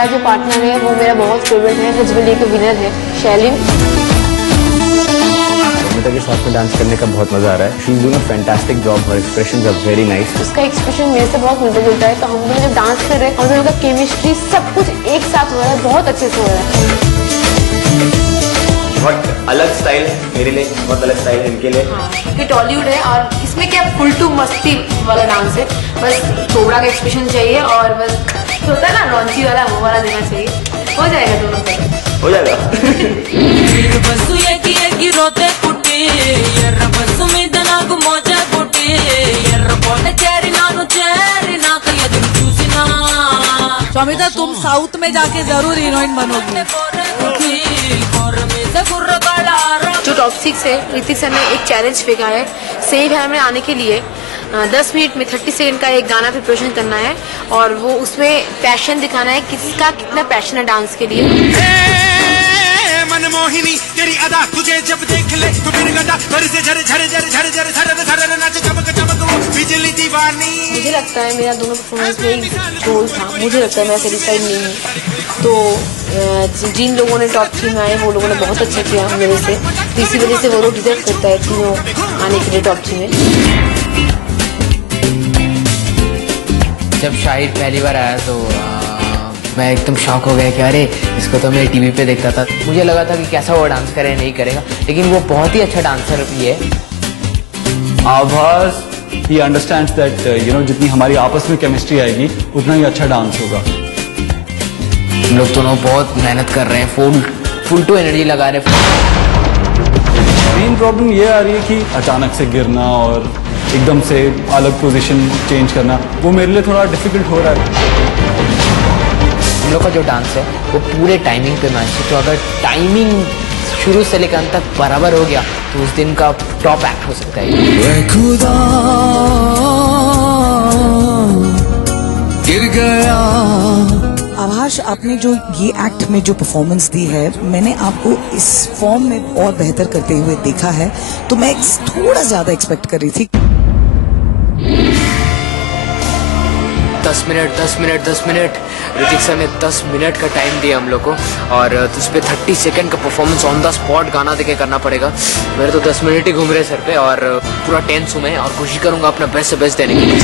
मेरा जो पार्टनर है वो मेरा बहुत फेवरेट है, हिजबली के विनर है शैलिन। अमिता के साथ में डांस करने का बहुत मजा आ रहा है। She is doing a fantastic job, her expressions are very nice. उसका एक्सप्रेशन मेरे से बहुत मिलता जुलता है, तो हम लोग जब डांस कर रहे हैं हम लोगों का केमिस्ट्री सब कुछ एक साथ हो रहा है, बहुत अच्छे से हो रहा है। बहुत अलग स्टाइल है मेरे लिए, बहुत अलग स्टाइल है इनके लिए। ये टॉलीवुड है और इसमें क्या फुल टू मस्ती वाला डांस है, बस थोड़ा का एक्सप्रेशन चाहिए और बस होता है ना रॉन्ची वाला, वो वाला देना चाहिए, हो जाएगा दोनों का, हो जाएगा। अमिता तुम साउथ में जाके जरूर हीरोइन बनोगी। जो टॉप 6 है, ऋतिक सर ने एक चैलेंज फेंका है सही भैया में आने के लिए 10 मिनट में 30 सेकंड का एक गाना प्रिपरेशन करना है और वो उसमें पैशन दिखाना है, किसका कितना पैशन है डांस के लिए। मनमोहिनी तेरी अदा तुझे जब देख ले तो मेरी गदा बरसे झरे झरे झरे झरे झरे झरे झरे नाचे चमक चमक वो बिजली दीवानी। मुझे लगता है मेरा दोनों परफॉर्मेंस में गोल था, मुझे लगता है मैं सेटिस्फाइड नहीं हूँ, तो जिन लोगों ने टॉप 3 में आए वो लोगों ने बहुत अच्छा किया मेरे से, तो इसी वजह से वो लोग डिजर्व करता है तीनों आने के लिए टॉप 3 में। जब शाहिद पहली बार आया तो मैं एकदम शॉक हो गया कि अरे इसको तो मैं टीवी पे देखता था। मुझे लगा था कि कैसा वो डांस करे नहीं करेगा, लेकिन वो बहुत ही अच्छा डांसर भी है। आभास ही अंडरस्टैंड्स दैट जितनी हमारी आपस में केमिस्ट्री आएगी उतना ही अच्छा डांस होगा। हम लोग दोनों बहुत मेहनत कर रहे हैं, फुल टू एनर्जी लगा रहे हैं। मेन प्रॉब्लम ये आ रही है कि अचानक से गिरना और एकदम से अलग पोजीशन चेंज करना, वो मेरे लिए थोड़ा डिफिकल्ट हो रहा है। हम लोग का जो डांस है वो पूरे टाइमिंग पे मैच है, तो अगर टाइमिंग शुरू से लेकर अंत तक बराबर हो गया तो उस दिन का टॉप एक्ट हो सकता है। खुदा गिर गया। आभास, आपने जो ये एक्ट में जो परफॉर्मेंस दी है, मैंने आपको इस फॉर्म में और बेहतर करते हुए देखा है, तो मैं थोड़ा ज्यादा एक्सपेक्ट कर रही थी। 10 मिनट ऋतिक सर ने 10 मिनट का टाइम दिया हम लोग को और उस पर 30 सेकंड का परफॉर्मेंस ऑन द स्पॉट गाना देके करना पड़ेगा। मेरे तो 10 मिनट ही घूम रहे सर पे और पूरा टेंस हूँ मैं और कोशिश करूंगा अपना बेस्ट से बेस्ट देने के लिए।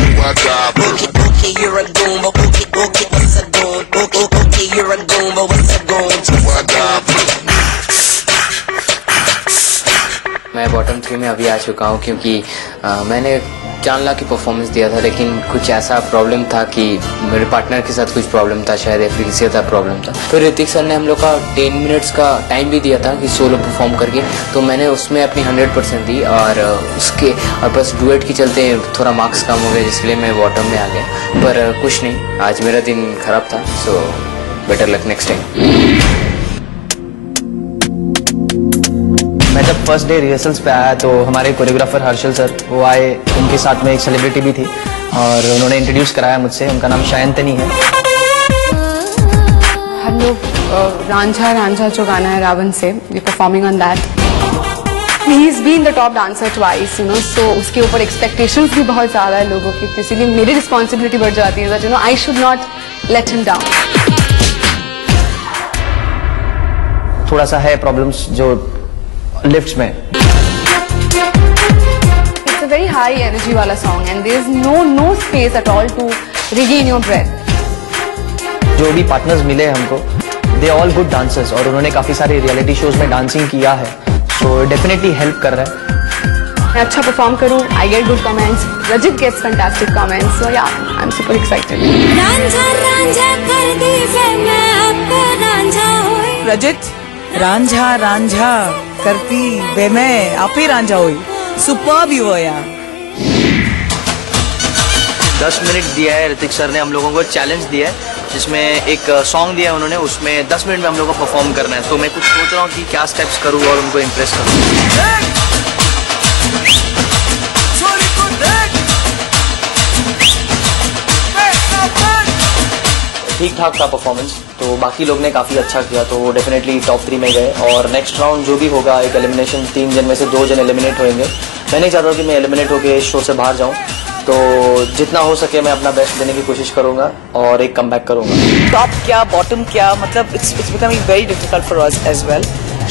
मैं बॉटम 3 में अभी आ चुका हूँ क्योंकि मैंने 4 लाख की परफॉर्मेंस दिया था, लेकिन कुछ ऐसा प्रॉब्लम था कि मेरे पार्टनर के साथ कुछ प्रॉब्लम था, शायद एफिशिएंसी का प्रॉब्लम था। तो ऋतिक सर ने हम लोग का 10 मिनट्स का टाइम भी दिया था कि सोलो परफॉर्म करके, तो मैंने उसमें अपनी 100% दी और उसके और बस डुएट के चलते थोड़ा मार्क्स कम हो गए, जिसलिए मैं बॉटम में आ गया। पर कुछ नहीं, आज मेरा दिन खराब था, so better luck next time. मैं जब फर्स्ट डे रिहर्सल्स पे आया तो हमारे कोरियोग्राफर हर्षल सर वो आए, उनके साथ में एक सेलिब्रिटी भी थी और उन्होंने इंट्रोड्यूस कराया मुझसे। उनका नाम शायंतनी है। हम लोग रांझा जो गाना है रावण से, we performing on that. He is been the top dancer twice, so उसके ऊपर एक्सपेक्टेशंस भी बहुत ज्यादा है लोगों की, तो इसीलिए मेरी रिस्पॉन्सिबिलिटी बढ़ जाती है, I should not let him down. थोड़ा सा है प्रॉब्लम्स जो लिफ्ट्स में। It's a very high energy वाला song and there is no space at all to regain your breath. जो भी पार्टनर्स मिले हमको, they all good dancers और उन्होंने काफी सारे रियलिटी शोज में डांसिंग किया है, so definitely help कर रहा है। मैं अच्छा परफॉर्म करूं, I get good comments, Rajit gets fantastic comments, so yeah, I'm super excited. Rajit, Ranjha करती वे मैं आप ही रांझा हुई, सुपर्ब ही हो यार। 10 मिनट दिया है ऋतिक सर ने हम लोगों को, चैलेंज दिया है जिसमें एक सॉन्ग दिया है उन्होंने, उसमें 10 मिनट में हम लोगों को परफॉर्म करना है। तो मैं कुछ सोच रहा हूँ कि क्या स्टेप्स करूँ और उनको इम्प्रेस करूँ। ठीक ठाक था परफॉर्मेंस, तो बाकी लोग ने काफ़ी अच्छा किया, तो वो डेफिनेटली टॉप 3 में गए। और नेक्स्ट राउंड जो भी होगा, एक एलिमिनेशन, 3 जन में से 2 जन एलिमिनेट होंगे। मैं नहीं चाहता कि मैं एलिमिनेट होकर इस शो से बाहर जाऊँ, तो जितना हो सके मैं अपना बेस्ट देने की कोशिश करूंगा और एक कमबैक करूंगा। टॉप क्या बॉटम क्या, मतलब it's becoming very difficult for us as well.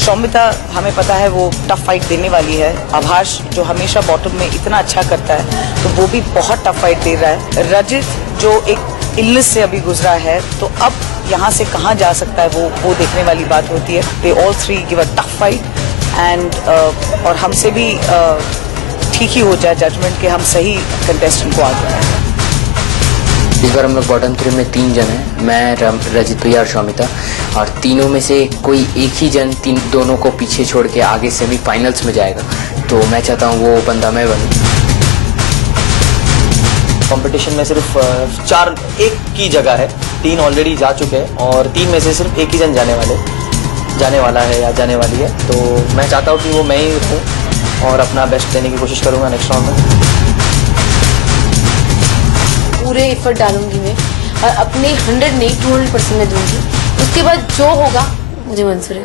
Shaumita हमें पता है वो टफ फाइट देने वाली है। आभास जो हमेशा बॉटम में इतना अच्छा करता है तो वो भी बहुत टफ फाइट दे रहा है। रजित जो एक इलनेस से अभी गुजरा है तो अब यहाँ से कहाँ जा सकता है वो देखने वाली बात होती है। They all three give a tough fight and और हमसे भी ठीक ही हो जाए जजमेंट के हम सही कंटेस्टेंट को आगे आए। इस बार हम लोग बॉटम 3 में 3 जन हैं, मैं, रजित भैया और शौमिता, और तीनों में से कोई एक ही जन दोनों को पीछे छोड़ के आगे सेमीफाइनल्स में जाएगा। तो मैं चाहता हूँ वो बंदा मैं बनूँ। कंपटीशन में सिर्फ 4 एक की जगह है, 3 ऑलरेडी जा चुके हैं और 3 में से सिर्फ एक ही जन जाने वाला है या जाने वाली है। तो मैं चाहता हूँ कि वो मैं ही हूँ और अपना बेस्ट देने की कोशिश करूँगा नेक्स्ट राउंड में। पूरे एफर्ट डालूंगी मैं और अपने 100 नहीं 200% में दूंगी। उसके बाद जो होगा मुझे मंजूर है।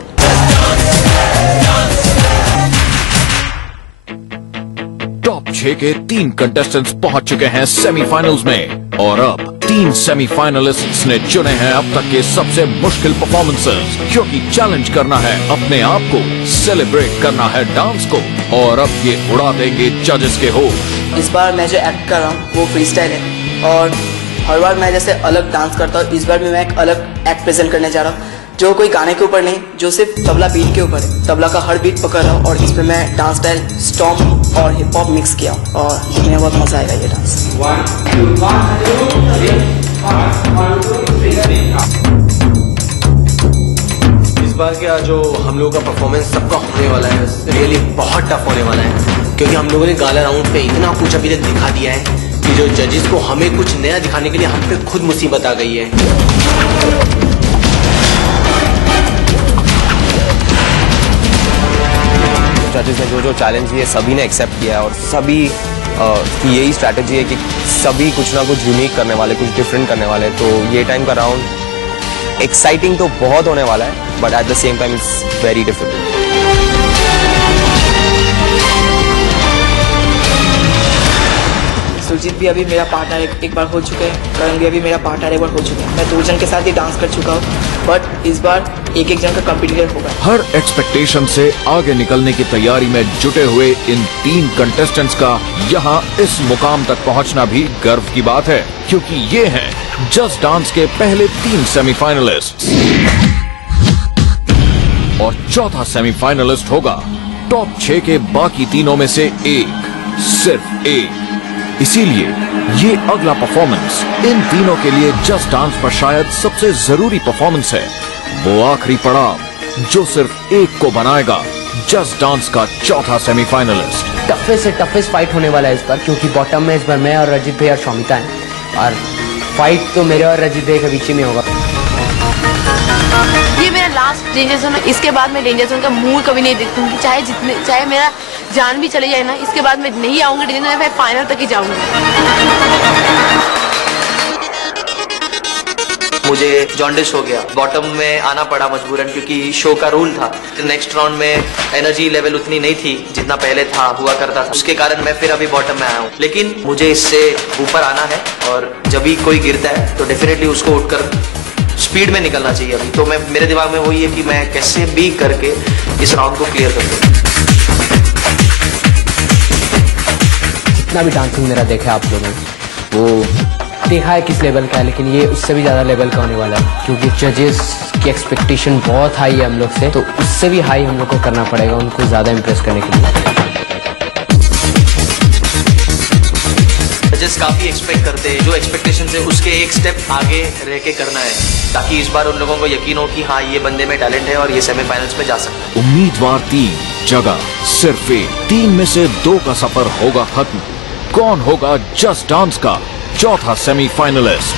टॉप 6 के 3 कंटेस्टेंट्स पहुंच चुके हैं सेमीफाइनल्स में और अब 3 सेमीफाइनलिस्ट्स ने चुने हैं अब तक के सबसे मुश्किल परफॉर्मेंसेस, क्योंकि चैलेंज करना है अपने आप को, सेलिब्रेट करना है डांस को और अब ये उड़ा देंगे जजेस के होश। इस बार मैं जो एक्ट कर रहा हूँ वो फ्री स्टाइल है और हर बार मैं जैसे अलग डांस करता हूँ, इस बार भी मैं एक अलग एक्ट प्रेजेंट करने जा रहा हूँ जो कोई गाने के ऊपर नहीं, जो सिर्फ तबला बीट के ऊपर है। तबला का हर बीट पकड़ रहा हूँ और इस पर मैं डांस स्टाइल स्टॉम्प और हिप हॉप मिक्स किया और दिखने में बहुत मजा आएगा ये डांस। 1 2 1 इस बार का जो हम लोगों का परफॉर्मेंस सबका होने वाला है रियली बहुत टफ होने वाला है, क्योंकि हम लोगों ने गाला राउंड पे इतना कुछ अभी तक दिखा दिया है कि जो जजेस को हमें कुछ नया दिखाने के लिए हम पे खुद मुसीबत आ गई है। जजेस ने जो चैलेंज दिए सभी ने एक्सेप्ट किया है और सभी की यही स्ट्रैटेजी है कि सभी कुछ ना कुछ यूनिक करने वाले, कुछ डिफरेंट करने वाले। तो ये टाइम का राउंड एक्साइटिंग तो बहुत होने वाला है but at the same time it's very difficult. Surjeet भी अभी मेरा पार्टनर एक बार हो चुके हैं, करण भी अभी मेरा पार्टनर एक बार हो चुके हैं। मैं 2 जन के साथ ही डांस कर चुका हूँ बट इस बार एक जन का कंपटीटर होगा। हर एक्सपेक्टेशन से आगे निकलने की तैयारी में जुटे हुए इन 3 कंटेस्टेंट्स का यहाँ इस मुकाम तक पहुँचना भी गर्व की बात है, क्योंकि ये हैं जस्ट डांस के पहले 3 सेमीफाइनलिस्ट और चौथा सेमीफाइनलिस्ट होगा टॉप 6 के बाकी तीनों में से एक, सिर्फ एक। इसीलिए ये अगला परफॉर्मेंस इन तीनों के लिए जस्ट डांस पर शायद सबसे जरूरी परफॉर्मेंस है, वो आखिरी पड़ाव जो सिर्फ एक को बनाएगा जस्ट डांस का चौथा सेमीफाइनलिस्ट। टफेस्ट से टफेस्ट फाइट होने वाला है इस बार, क्योंकि बॉटम में इस बार मैं और रजित भैया और शौमिता हैं और फाइट तो मेरे और रजित भैया के बीच में होगा। ये मेरा लास्ट डेंजर जोन है, इसके बाद मैं डेंजर जोन का मुंह कभी नहीं देखूंगी, चाहे मेरा जान भी चले जाए ना, इसके बाद मैं नहीं आऊंगी डेंजर जोन में, मैं फाइनल तक ही जाऊंगी। मुझे जॉन्डिस हो गया, बॉटम में आना पड़ा मजबूरन क्योंकि शो का रूल था। नेक्स्ट राउंड में एनर्जी लेवल उतनी नहीं थी जितना पहले था हुआ करता था, उसके कारण मैं फिर अभी बॉटम में आया हूँ। लेकिन मुझे इससे ऊपर आना है और जब भी कोई गिरता है तो डेफिनेटली उसको उठकर स्पीड में निकलना चाहिए। अभी तो मेरे दिमाग में वही है कि मैं कैसे भी करके इस राउंड को क्लियर कर दूं। जितना भी डांसिंग मेरा देखा आप लोगों ने वो देखा है किस लेवल का है, लेकिन ये उससे भी ज़्यादा लेवल का होने वाला है, क्योंकि जजेस की एक्सपेक्टेशन बहुत हाई है हम लोग से, तो उससे भी हाई हम लोग को करना पड़ेगा उनको ज़्यादा इम्प्रेस करने के लिए। जजेस काफ़ी एक्सपेक्ट करते हैं, जो एक्सपेक्टेशन है उसके एक स्टेप आगे रह के करना है, ताकि इस बार उन लोगों को यकीन हो कि हाँ ये बंदे में टैलेंट है और ये सेमीफाइनल्स में जा सकता है। उम्मीदवार 3 जगह सिर्फ एक, 3 में से 2 का सफर होगा खत्म। कौन होगा जस्ट डांस का चौथा सेमीफाइनलिस्ट?